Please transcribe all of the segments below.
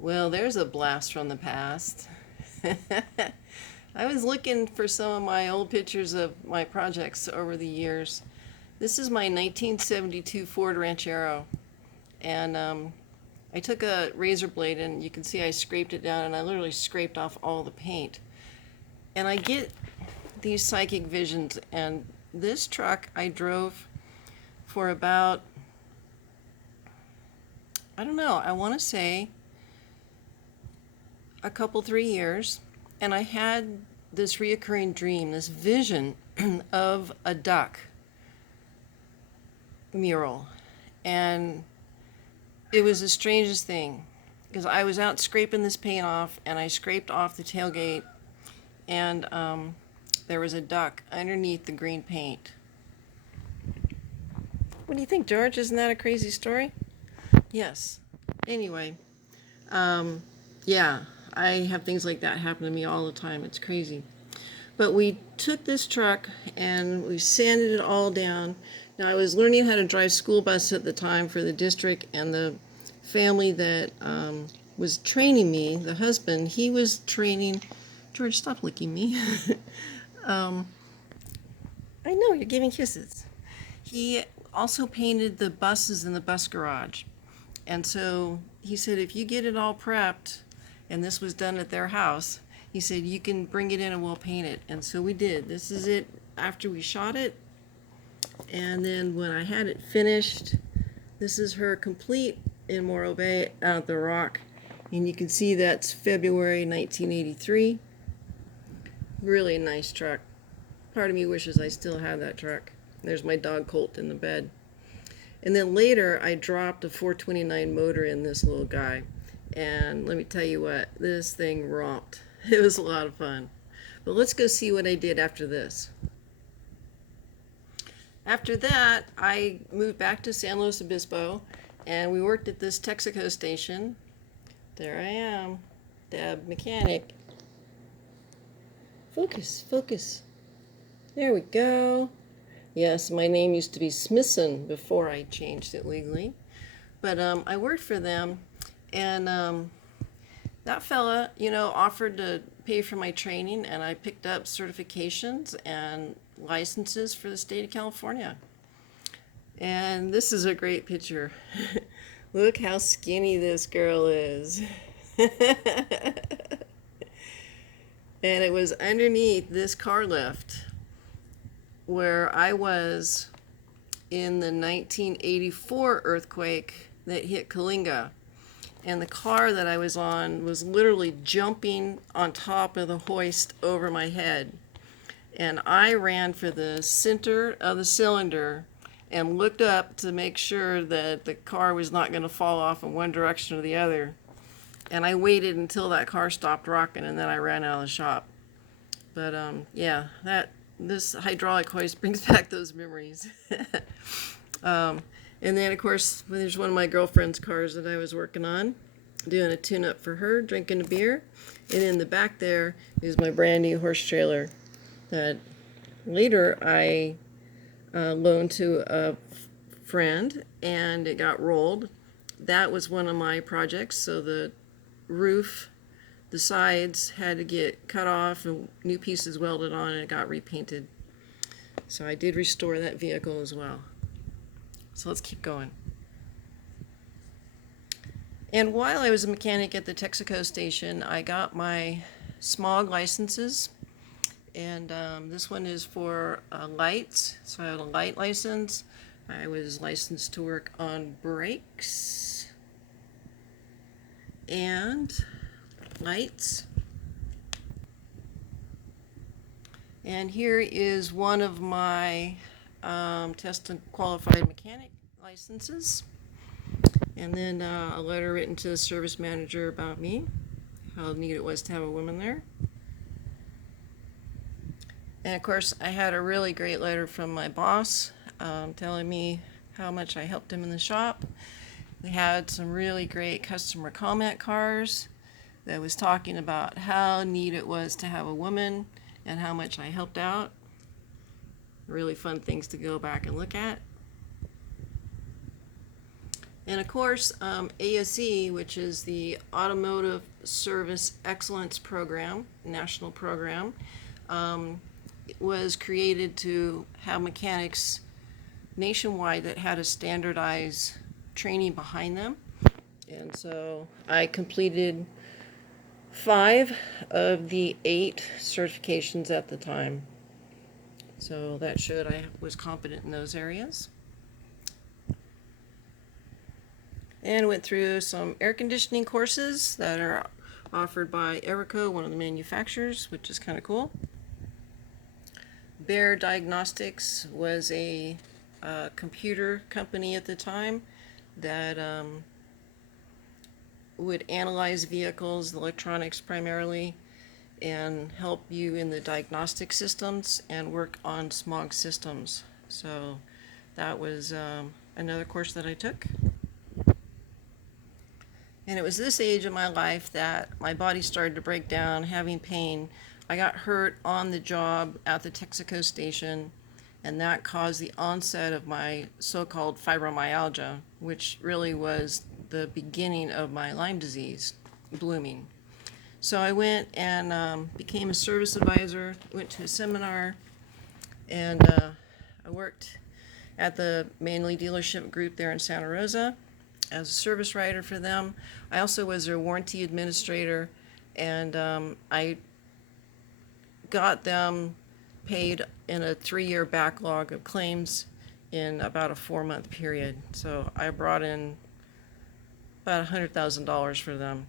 Well, there's a blast from the past. I was looking for some of my old pictures of my projects over the years. This is my 1972 Ford Ranchero, and I took a razor blade and you can see I scraped it down and I literally scraped off all the paint. And I get these psychic visions, and this truck I drove for about, I don't know, I want to say a couple, 3 years, and I had this reoccurring dream, this vision of a duck mural. And it was the strangest thing because I was out scraping this paint off and I scraped off the tailgate, and there was a duck underneath the green paint. What do you think, George? Isn't that a crazy story? Yes. Anyway, yeah, I have things like that happen to me all the time. It's crazy. But we took this truck and we sanded it all down. Now, I was learning how to drive school bus at the time for the district, and the family that was training me, the husband, he was training. George, stop licking me. um, I know, you're giving kisses. He also painted the buses in the bus garage. And so he said, if you get it all prepped, and this was done at their house, he said, you can bring it in and we'll paint it. And so we did. This is it after we shot it. And then when I had it finished, this is her complete in Morro Bay out the rock. And you can see that's February 1983. Really nice truck. Part of me wishes I still had that truck. There's my dog Colt in the bed. And then later I dropped a 429 motor in this little guy. And let me tell you what, this thing romped. It was a lot of fun. But let's go see what I did after this. After that, I moved back to San Luis Obispo, and we worked at this Texaco station. There I am, Deb Mechanic. Focus, focus. There we go. Yes, my name used to be Smithson before I changed it legally. But I worked for them, and that fella, offered to pay for my training, and I picked up certifications and licenses for the state of California. And this is a great picture. Look how skinny this girl is. And it was underneath this car lift where I was in the 1984 earthquake that hit Kalinga. And the car that I was on was literally jumping on top of the hoist over my head. And I ran for the center of the cylinder and looked up to make sure that the car was not going to fall off in one direction or the other. And I waited until that car stopped rocking, and then I ran out of the shop. But yeah, this hydraulic hoist brings back those memories. And then, of course, there's one of my girlfriend's cars that I was working on, doing a tune-up for her, drinking a beer. And in the back there is my brand new horse trailer that later I loaned to a friend, and it got rolled. That was one of my projects, so the roof, the sides had to get cut off and new pieces welded on, and it got repainted. So I did restore that vehicle as well. So let's keep going. And while I was a mechanic at the Texaco station, I got my smog licenses. And this one is for lights. So I have a light license. I was licensed to work on brakes and lights. And here is one of my test and qualified mechanic licenses. And then a letter written to the service manager about me, how neat it was to have a woman there. And of course, I had a really great letter from my boss telling me how much I helped him in the shop. They had some really great customer comment cards that was talking about how neat it was to have a woman and how much I helped out. Really fun things to go back and look at. And of course, ASE, which is the Automotive Service Excellence Program, national program, was created to have mechanics nationwide that had a standardized training behind them. And so I completed 5 of the 8 certifications at the time. So that showed I was competent in those areas. And went through some air conditioning courses that are offered by Erico, one of the manufacturers, which is kind of cool. Bear Diagnostics was a computer company at the time that would analyze vehicles, electronics primarily, and help you in the diagnostic systems and work on smog systems. So that was another course that I took. And it was this age of my life that my body started to break down, having pain. I got hurt on the job at the Texaco station, and that caused the onset of my so-called fibromyalgia, which really was the beginning of my Lyme disease blooming. So I went and became a service advisor, went to a seminar, and I worked at the Manley dealership group there in Santa Rosa as a service writer for them. I also was their warranty administrator, and I got them paid in a 3-year backlog of claims in about a 4-month period. So I brought in about $100,000 for them.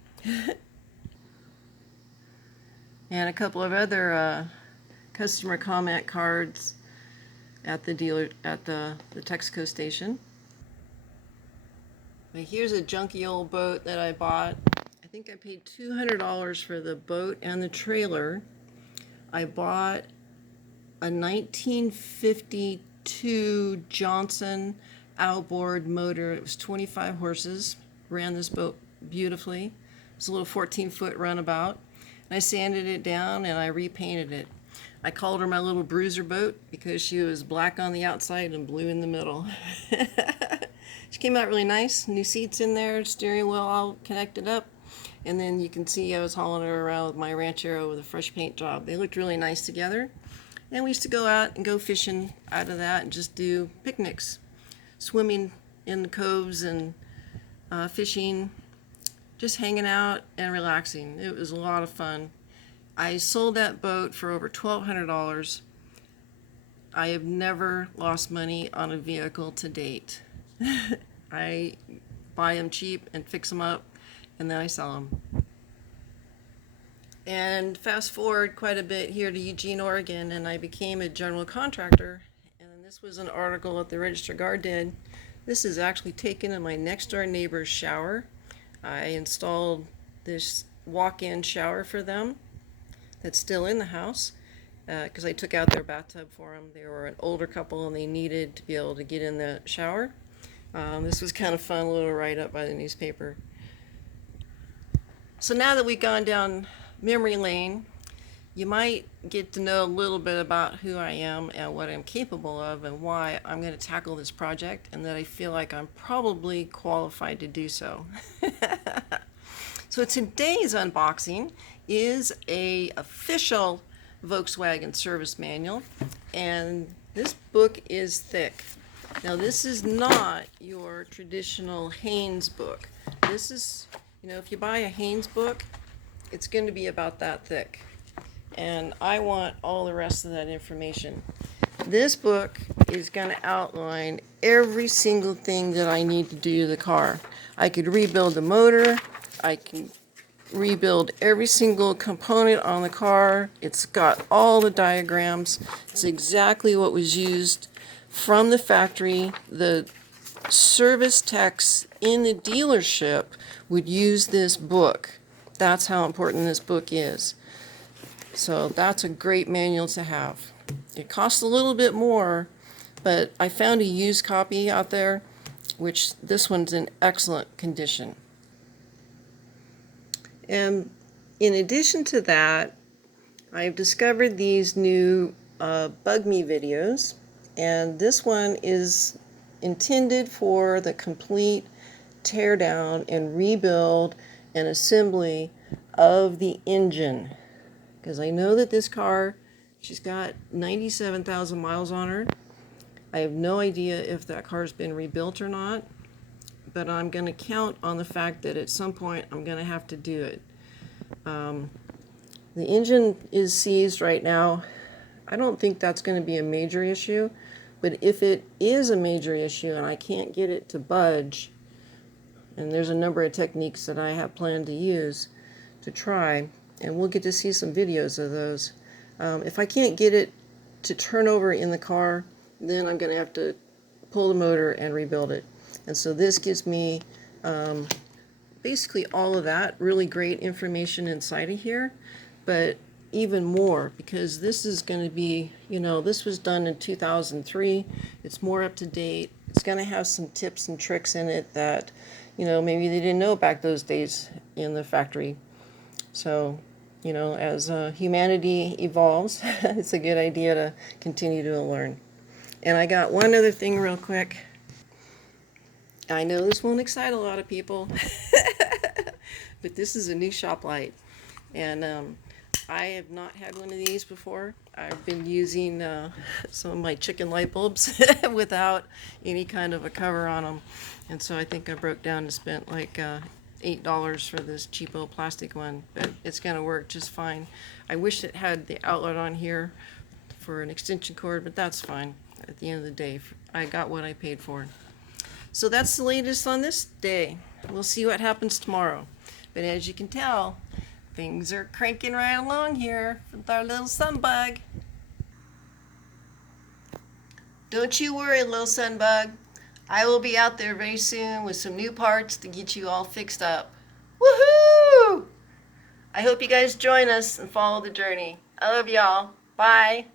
And a couple of other customer comment cards at the Texaco station. Now here's a junky old boat that I bought. I think I paid $200 for the boat and the trailer. I bought a 1952 Johnson outboard motor. It was 25 horses. Ran this boat beautifully. It was a little 14-foot runabout. And I sanded it down and I repainted it. I called her my little bruiser boat because she was black on the outside and blue in the middle. She came out really nice. New seats in there, steering wheel all connected up. And then you can see I was hauling her around with my Ranchero with a fresh paint job. They looked really nice together. And we used to go out and go fishing out of that and just do picnics. Swimming in the coves and fishing, just hanging out and relaxing. It was a lot of fun. I sold that boat for over $1,200. I have never lost money on a vehicle to date. I buy them cheap and fix them up, and then I sell them. And fast forward quite a bit here to Eugene, Oregon, and I became a general contractor. And this was an article that the Register Guard did. This is actually taken in my next door neighbor's shower. I installed this walk-in shower for them that's still in the house because I took out their bathtub for them. They were an older couple and they needed to be able to get in the shower. This was kind of fun, a little write-up by the newspaper. So now that we've gone down memory lane, you might get to know a little bit about who I am and what I'm capable of and why I'm going to tackle this project, and that I feel like I'm probably qualified to do so. So today's unboxing is a official Volkswagen service manual, and this book is thick. Now this is not your traditional Haynes book. This is, if you buy a Haynes book, it's going to be about that thick. And I want all the rest of that information. This book is going to outline every single thing that I need to do to the car. I could rebuild the motor. I can rebuild every single component on the car. It's got all the diagrams. It's exactly what was used from the factory. The service techs in the dealership would use this book. That's how important this book is. So that's a great manual to have. It costs a little bit more, but I found a used copy out there, which this one's in excellent condition. And in addition to that, I've discovered these new Bug Me videos, and this one is intended for the complete tear down and rebuild and assembly of the engine. Because I know that this car, she's got 97,000 miles on her. I have no idea if that car's been rebuilt or not, but I'm going to count on the fact that at some point I'm going to have to do it. The engine is seized right now. I don't think that's going to be a major issue, but if it is a major issue and I can't get it to budge, and there's a number of techniques that I have planned to use to try, and we'll get to see some videos of those. If I can't get it to turn over in the car, then I'm going to have to pull the motor and rebuild it. And so this gives me basically all of that really great information inside of here, but even more, because this is going to be, this was done in 2003. It's more up to date. It's going to have some tips and tricks in it that, maybe they didn't know back those days in the factory. So, as humanity evolves, it's a good idea to continue to learn. And I got one other thing real quick. I know this won't excite a lot of people, but this is a new shop light. And I have not had one of these before. I've been using some of my chicken light bulbs without any kind of a cover on them. And so I think I broke down and spent like $8 for this cheapo plastic one, but it's going to work just fine. I wish it had the outlet on here for an extension cord, but that's fine. At the end of the day, I got what I paid for. So that's the latest on this day. We'll see what happens tomorrow. But as you can tell, things are cranking right along here with our little sunbug. Don't you worry, little sunbug. I will be out there very soon with some new parts to get you all fixed up. Woohoo! I hope you guys join us and follow the journey. I love y'all. Bye.